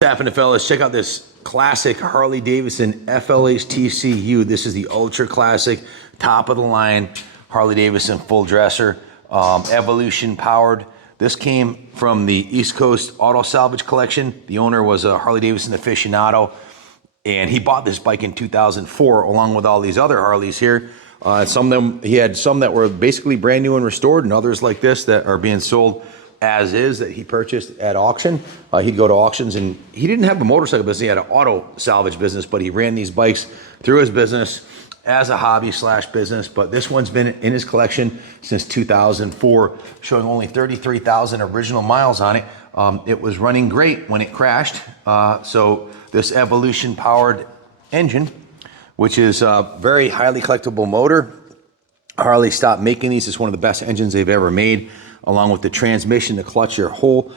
What's happening, fellas? Check out this classic Harley Davidson FLHTCU. This is the ultra classic, top of the line Harley Davidson full dresser, Evolution powered. This came from the East Coast Auto Salvage Collection. The owner was a Harley Davidson aficionado, and he bought this bike in 2004 along with all these other Harleys here. Some of them, he had some that were basically brand new and restored, and others like this that are being sold as is that he purchased at auction. He'd go to auctions, and he didn't have a motorcycle business. He had an auto salvage business, but he ran these bikes through his business as a hobby slash business. But this one's been in his collection since 2004, showing only 33,000 original miles on it. It was running great when it crashed. So this Evolution powered engine, which is a very highly collectible motor. Harley stopped making these. It's one of the best engines they've ever made, along with the transmission, the clutch. Your whole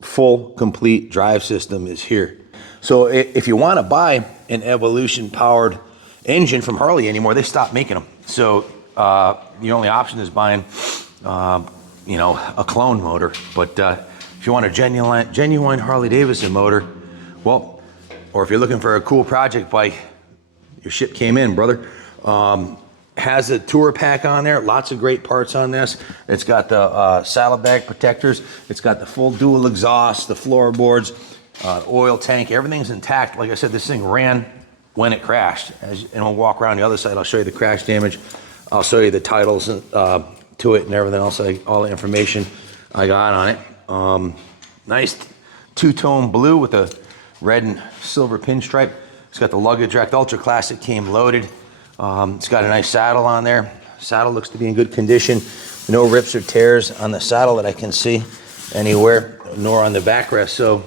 full complete drive system is here. So if you want to buy an Evolution powered engine from Harley anymore, they stopped making them. So the only option is buying a clone motor. But if you want a genuine Harley Davidson motor, well, or if you're looking for a cool project bike, your ship came in, brother. Has a tour pack on there, lots of great parts on this. It's got the saddlebag protectors, it's got the full dual exhaust, the floorboards, oil tank, everything's intact. Like I said, this thing ran when it crashed. And we'll walk around the other side, I'll show you the crash damage. I'll show you the titles to it and everything else, all the information I got on it. Nice two-tone blue with a red and silver pinstripe. It's got the luggage rack. The Ultra Classic came loaded. It's got a nice saddle on there. Saddle looks to be in good condition. No rips or tears on the saddle that I can see anywhere, nor on the backrest. So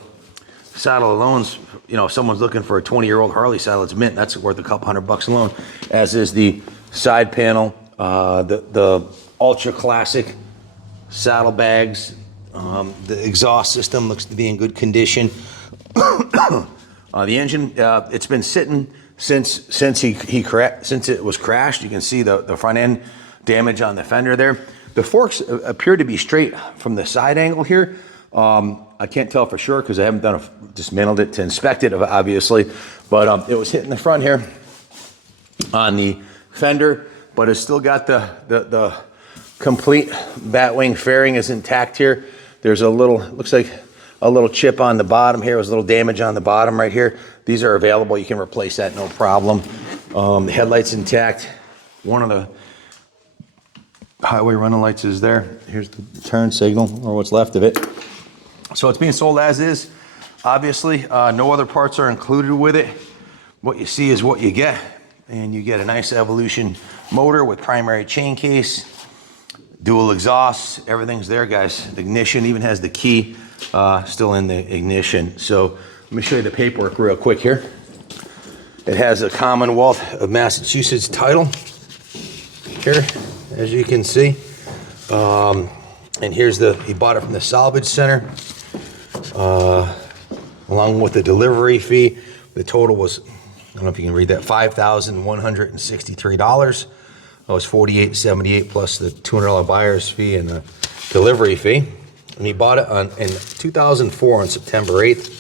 saddle alone's, if someone's looking for a 20-year-old Harley saddle, it's mint. That's worth a couple $100 alone, as is the side panel, the Ultra Classic saddlebags. The exhaust system looks to be in good condition. The engine, it's been sitting since it was crashed. You can see the front end damage on the fender there. The forks appear to be straight from the side angle here. I can't tell for sure because I haven't dismantled it to inspect it, obviously. But it was hitting the front here on the fender, but it's still got the complete batwing fairing is intact here. There's a little, looks like a little chip on the bottom here. There's a little damage on the bottom right here. These are available. You can replace that, no problem. The headlight's intact. One of the highway running lights is there. Here's the turn signal, or what's left of it. So it's being sold as is. Obviously, no other parts are included with it. What you see is what you get. And you get a nice Evolution motor with primary chain case, dual exhaust. Everything's there, guys. The ignition even has the key still in the ignition. So let me show you the paperwork real quick here. It has a Commonwealth of Massachusetts title here, as you can see. And here's he bought it from the salvage center, along with the delivery fee. The total was, I don't know if you can read that, $5,163. That was $48.78 plus the $200 buyer's fee and the delivery fee. And he bought it in 2004 on September 8th.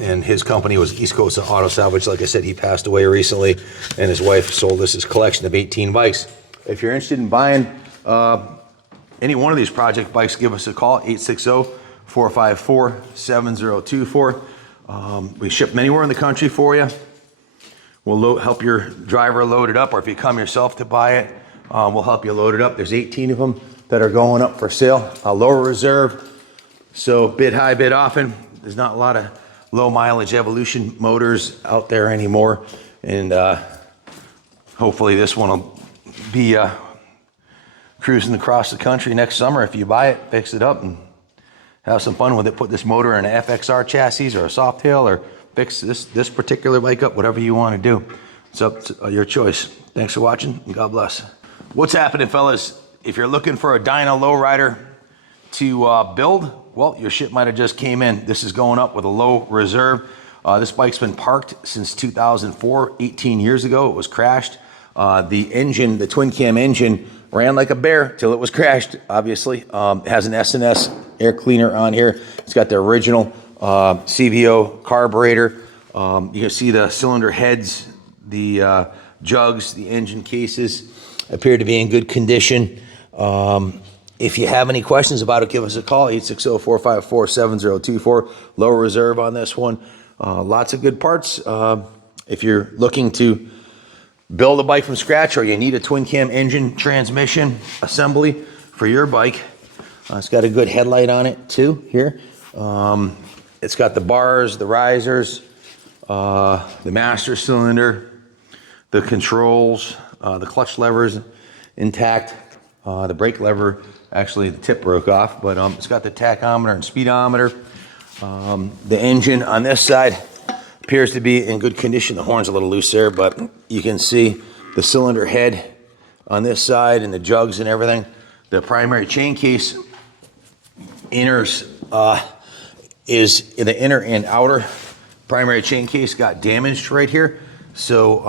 And his company was East Coast Auto Salvage. Like I said, he passed away recently, and his wife sold us his collection of 18 bikes. If you're interested in buying any one of these project bikes, give us a call, 860-454-7024. We ship them anywhere in the country for you. We'll help your driver load it up, or if you come yourself to buy it, we'll help you load it up. There's 18 of them that are going up for sale, a lower reserve. So bid high, bid often. There's not a lot of low mileage Evolution motors out there anymore. And hopefully this one will be cruising across the country next summer. If you buy it, fix it up and have some fun with it. Put this motor in an FXR chassis or a Softail, or fix this particular bike up, whatever you want to do. It's up to your choice. Thanks for watching, and God bless. What's happening, fellas? If you're looking for a Dyna Low Rider to build, well, your ship might have just came in. This is going up with a low reserve. This bike's been parked since 2004, 18 years ago. It was crashed. The engine, the twin cam engine, ran like a bear till it was crashed, obviously. It has an S&S air cleaner on here. It's got the original CVO carburetor. You can see the cylinder heads, the jugs, the engine cases appear to be in good condition. If you have any questions about it, give us a call, 860-454-7024. Low reserve on this one. Lots of good parts. If you're looking to build a bike from scratch, or you need a twin cam engine transmission assembly for your bike, it's got a good headlight on it too here. It's got the bars, the risers, the master cylinder, the controls, the clutch levers intact, the brake lever, actually the tip broke off, but it's got the tachometer and speedometer. The engine on this side appears to be in good condition. The horn's a little loose there, but you can see the cylinder head on this side and the jugs and everything. The primary chain case inners is in the inner and outer primary chain case got damaged right here. So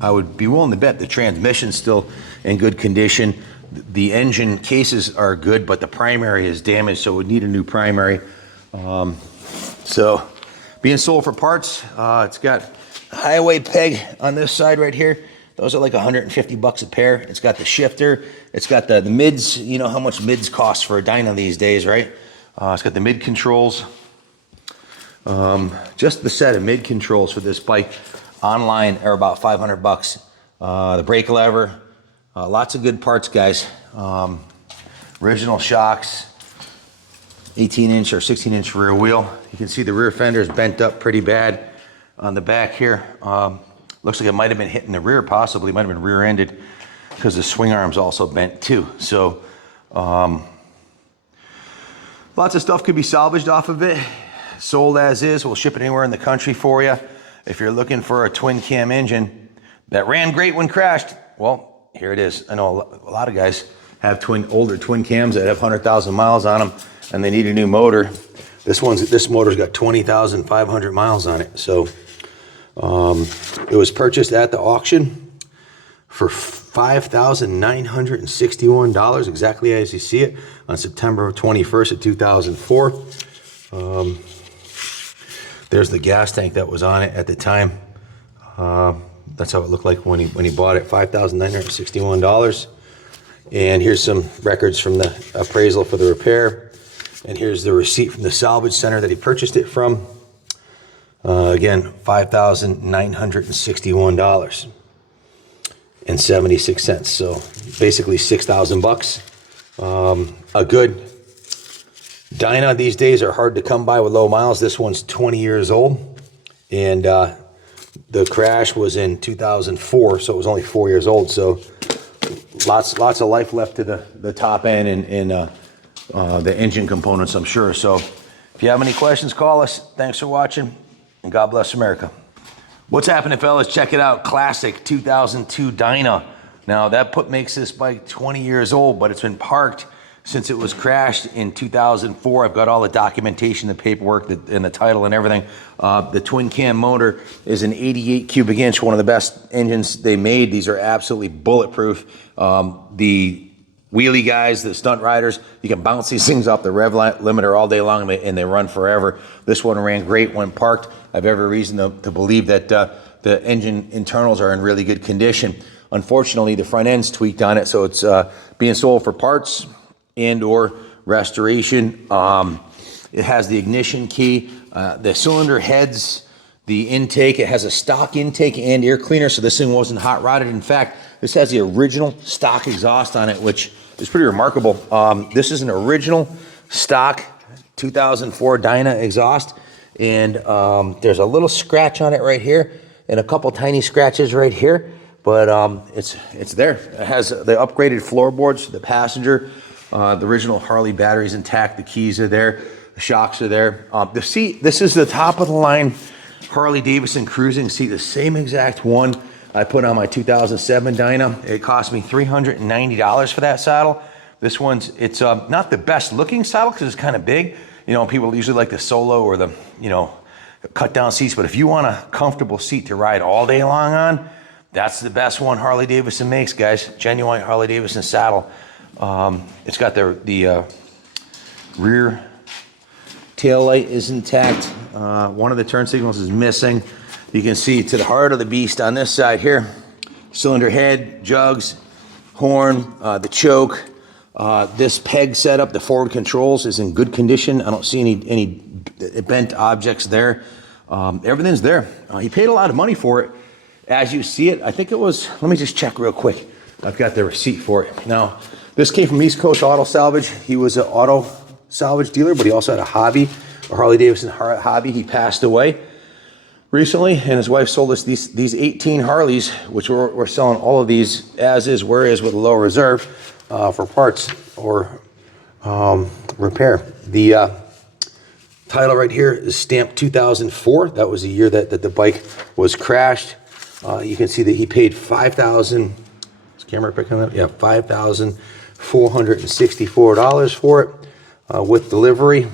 I would be willing to bet the transmission's still in good condition. The engine cases are good, but the primary is damaged, so it would need a new primary. So being sold for parts, it's got a highway peg on this side right here. Those are like 150 bucks a pair. It's got the shifter. It's got the mids. You know how much mids cost for a Dyna these days, right? It's got the mid controls. Just the set of mid controls for this bike online are about 500 bucks. The brake lever, lots of good parts, guys. Original shocks, 18-inch or 16-inch rear wheel. You can see the rear fender is bent up pretty bad on the back here. Looks like it might have been hitting the rear, possibly. Might have been rear-ended because the swing arm's also bent too. So lots of stuff could be salvaged off of it. Sold as is. We'll ship it anywhere in the country for you. If you're looking for a twin cam engine that ran great when crashed, well, here it is. I know a lot of guys have older twin cams that have 100,000 miles on them and they need a new motor. This motor's got 20,500 miles on it. So it was purchased at the auction for $5,961, exactly as you see it, on September 21st of 2004. There's the gas tank that was on it at the time. That's how it looked like when he bought it, $5,961. And here's some records from the appraisal for the repair. And here's the receipt from the salvage center that he purchased it from. Again, $5,961.76. So basically 6,000 bucks. A good Dyna these days are hard to come by with low miles. This one's 20 years old, and the crash was in 2004, so it was only 4 years old. So lots of life left to the top end and the engine components, I'm sure. So if you have any questions, call us. Thanks for watching, and God bless America. What's happening, fellas? Check it out. Classic 2002 Dyna. Now that makes this bike 20 years old, but it's been parked since it was crashed in 2004. I've got all the documentation, the paperwork, and the title and everything. The twin cam motor is an 88 cubic inch, one of the best engines they made. These are absolutely bulletproof. The wheelie guys, the stunt riders, you can bounce these things off the rev limiter all day long and they run forever. This one ran great when parked. I have every reason to believe that the engine internals are in really good condition. Unfortunately, the front end's tweaked on it, so it's being sold for parts and or restoration. It has the ignition key, the cylinder heads, the intake. It has a stock intake and air cleaner, so this thing wasn't hot rodded. In fact, this has the original stock exhaust on it, which is pretty remarkable. This is an original stock 2004 Dyna exhaust, and there's a little scratch on it right here and a couple tiny scratches right here, but it's there. It has the upgraded floorboards for the passenger. The original Harley battery's intact. The keys are there. The shocks are there. The seat, this is the top of the line Harley Davidson cruising seat, the same exact one I put on my 2007 Dyna. It cost me $390 for that saddle. This one's, it's not the best looking saddle because it's kind of big. You know, people usually like the Solo or the, cut down seats, but if you want a comfortable seat to ride all day long on, that's the best one Harley Davidson makes, guys. Genuine Harley Davidson saddle. It's got the rear tail light is intact. One of the turn signals is missing. You can see to the heart of the beast on this side here, cylinder head, jugs, horn, the choke. This peg setup, the forward controls, is in good condition. I don't see any bent objects there. Everything's there. He paid a lot of money for it. As you see it, I think it was, let me just check real quick. I've got the receipt for it. Now, this came from East Coast Auto Salvage. He was an auto salvage dealer, but he also had a hobby, a Harley Davidson hobby. He passed away recently, and his wife sold us these 18 Harleys, which we're selling all of these as is, where is, with a low reserve for parts or repair. The title right here is stamped 2004. That was the year that the bike was crashed. You can see that he paid $5,000. Is the camera picking up? Yeah, $5,464 for it with delivery.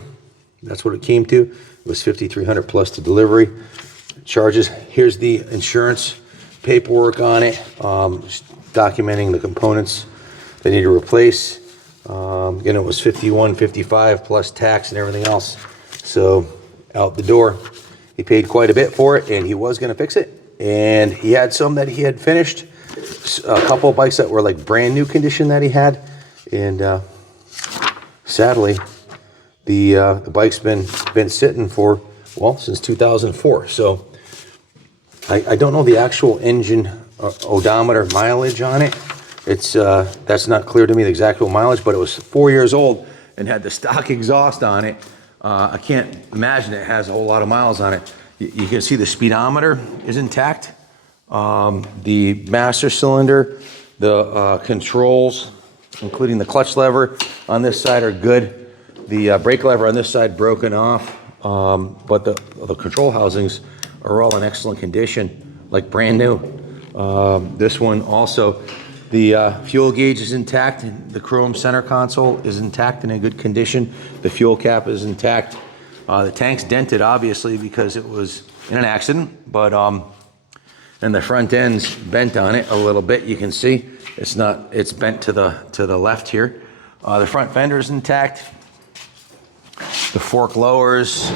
That's what it came to. It was $5,300 plus the delivery charges. Here's the insurance paperwork on it, documenting the components they need to replace. Again, it was $51.55 plus tax and everything else. So out the door, he paid quite a bit for it, and he was going to fix it. And he had some that he had finished, a couple of bikes that were like brand new condition that he had, and sadly, the bike's been sitting for, well, since 2004. So I don't know the actual engine odometer mileage on it. It's that's not clear to me, the exact mileage, but it was 4 years old and had the stock exhaust on it. I can't imagine it has a whole lot of miles on it. You can see the speedometer is intact. The master cylinder, the controls, including the clutch lever on this side, are good. The brake lever on this side broken off, but the control housings are all in excellent condition, like brand new. This one also, the fuel gauge is intact. The chrome center console is intact and in good condition. The fuel cap is intact. The tank's dented, obviously, because it was in an accident, but and the front end's bent on it a little bit. You can see it's bent to the left here. The front fender is intact. The fork lowers.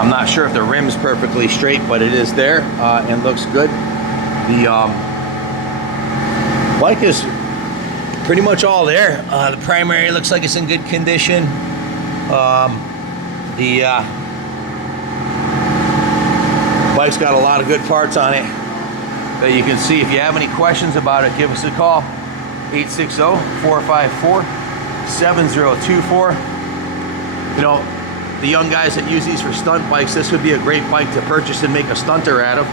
I'm not sure if the rim's perfectly straight, but it is there and looks good. The bike is pretty much all there. The primary looks like it's in good condition. The bike's got a lot of good parts on it that you can see. If you have any questions about it, give us a call. 860-454-7024. You know, the young guys that use these for stunt bikes, this would be a great bike to purchase and make a stunter out of.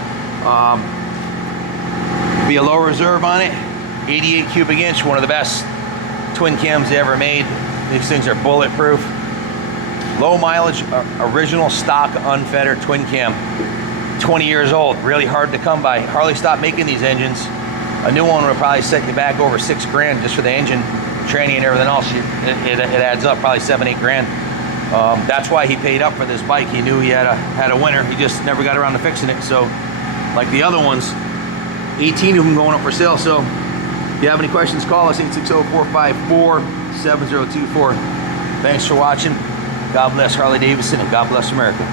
Be a low reserve on it, 88 cubic inch, one of the best twin cams they ever made. These things are bulletproof. Low mileage, original stock unfettered twin cam, 20 years old, really hard to come by. Harley stopped making these engines. A new one would probably set you back over $6 grand just for the engine, training and everything else. It adds up probably 7-8 grand. That's why he paid up for this bike. He knew he had a winner. He just never got around to fixing it. So like the other ones, 18 of them going up for sale. So if you have any questions, call us, 860-454-7024. Thanks for watching. God bless Harley Davidson and God bless America.